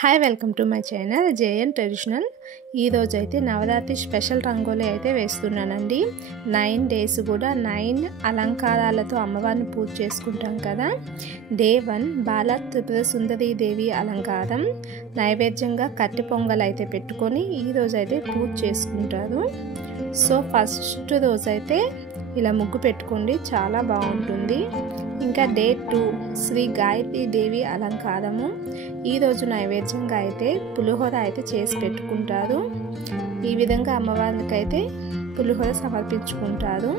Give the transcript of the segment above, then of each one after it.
Hi welcome to my channel JN traditional. ఈరోజైతే Navratri special rangoli అయితే వేస్తున్నానండి. 9 days కూడా 9 అలంకారాలతో అమ్మవారిని పూజ చేసుకుంటాం కదా. డే 1 బాల త్రిపుర సుందరీ దేవి అలంకారం నైవేద్యంగా కట్టి పొంగల్ అయితే పెట్టుకొని ఈరోజైతే పూజ చేసుకుంటారు. సో ఫస్ట్ రోజైతే ఇలా ముగ్గు పెట్టుకోండి, చాలా బాగుంటుంది. ఇంకా డే 2 శ్రీ గాయత్రీ దేవి అలంకారము. ఈరోజు నైవేద్యంగా అయితే పులిహోర అయితే చేసి పెట్టుకుంటారు. ఈ విధంగా అమ్మవారికి అయితే పులిహోర సమర్పించుకుంటారు.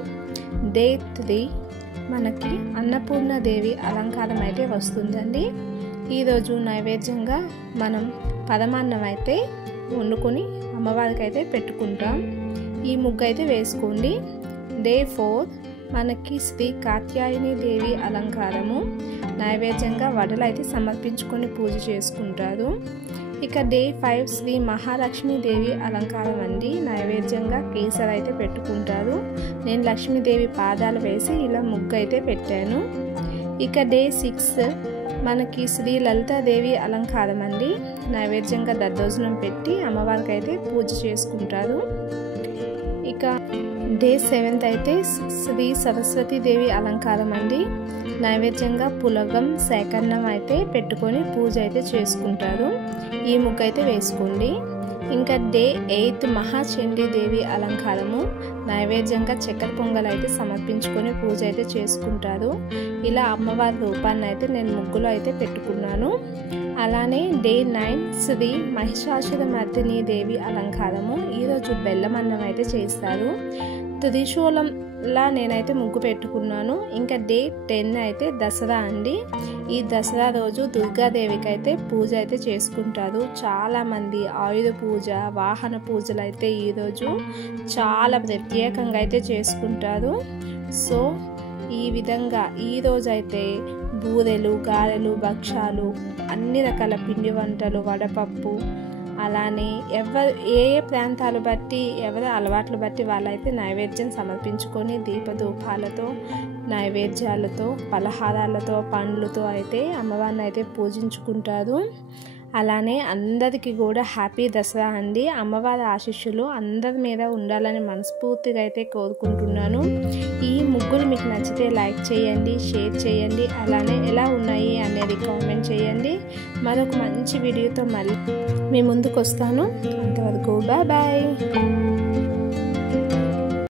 డే 3 మనకి అన్నపూర్ణ దేవి అలంకారం అయితే వస్తుందండి. ఈరోజు నైవేద్యంగా మనం పరమాన్నం అయితే వండుకొని అమ్మవారికి అయితే పెట్టుకుంటాం. ఈ ముగ్గు అయితే వేసుకోండి. డే 4 మనకి శ్రీ కాత్యాయని దేవి అలంకారము నైవేద్యంగా వడలు అయితే సమర్పించుకొని పూజ చేసుకుంటారు. ఇక డే 5 శ్రీ మహాలక్ష్మి దేవి అలంకారం అండి. నైవేద్యంగా కేసరి అయితే పెట్టుకుంటారు. నేను లక్ష్మీదేవి పాదాలు వేసి ఇలా ముగ్గు అయితే పెట్టాను. ఇక డే 6 మనకి శ్రీ లలితాదేవి అలంకారం అండి. నైవేద్యంగా దద్దోజనం పెట్టి అమ్మవారికి అయితే పూజ చేసుకుంటారు. ఇక డే 7 అయితే శ్రీ సరస్వతి దేవి అలంకారం అండి. నైవేద్యంగా పులగం సేకరణం అయితే పెట్టుకొని పూజ అయితే చేసుకుంటారు. ఈ ముగ్గు అయితే వేసుకోండి. ఇంకా డే 8 మహాచండీ దేవి అలంకారము నైవేద్యంగా చక్కెర పొంగల్ అయితే సమర్పించుకొని పూజ అయితే చేసుకుంటారు. ఇలా అమ్మవారి రూపాన్ని అయితే నేను ముగ్గులో అయితే పెట్టుకున్నాను. అలానే డే 9 శ్రీ మహిషాసురమర్దిని దేవి అలంకారము. ఈరోజు బెల్లం అన్నం అయితే చేస్తారు. త్రిశూలంలా నేనైతే ముగ్గు పెట్టుకున్నాను. ఇంకా డే 10 అయితే దసరా అండి. ఈ దసరా రోజు దుర్గాదేవికి అయితే పూజ అయితే చేసుకుంటారు. చాలామంది ఆయుధ పూజ, వాహన పూజలు అయితే ఈరోజు చాలా ప్రత్యేకంగా అయితే చేసుకుంటారు. సో ఈ విధంగా ఈరోజైతే బూరెలు, గారెలు, భక్షాలు, అన్ని రకాల పిండి వంటలు, వడపప్పు, అలానే ఏ ప్రాంతాలు బట్టి ఎవరి అలవాట్లు బట్టి వాళ్ళైతే నైవేద్యం సమర్పించుకొని దీపధూపాలతో, నైవేద్యాలతో, పలహారాలతో, పండ్లతో అయితే అమ్మవారిని అయితే పూజించుకుంటారు. అలానే అందరికీ కూడా హ్యాపీ దసరా అండి. అమ్మవారి ఆశీస్సులు అందరి మీద ఉండాలని మనస్ఫూర్తిగా అయితే కోరుకుంటున్నాను. ఈ ముగ్గులు మీకు నచ్చితే లైక్ చేయండి, షేర్ చేయండి, అలానే ఎలా ఉన్నాయి అనేది కామెంట్ చేయండి. మరొక మంచి వీడియోతో మళ్ళీ మీ ముందుకు వస్తాను. అంతవరకు బాయ్ బాయ్.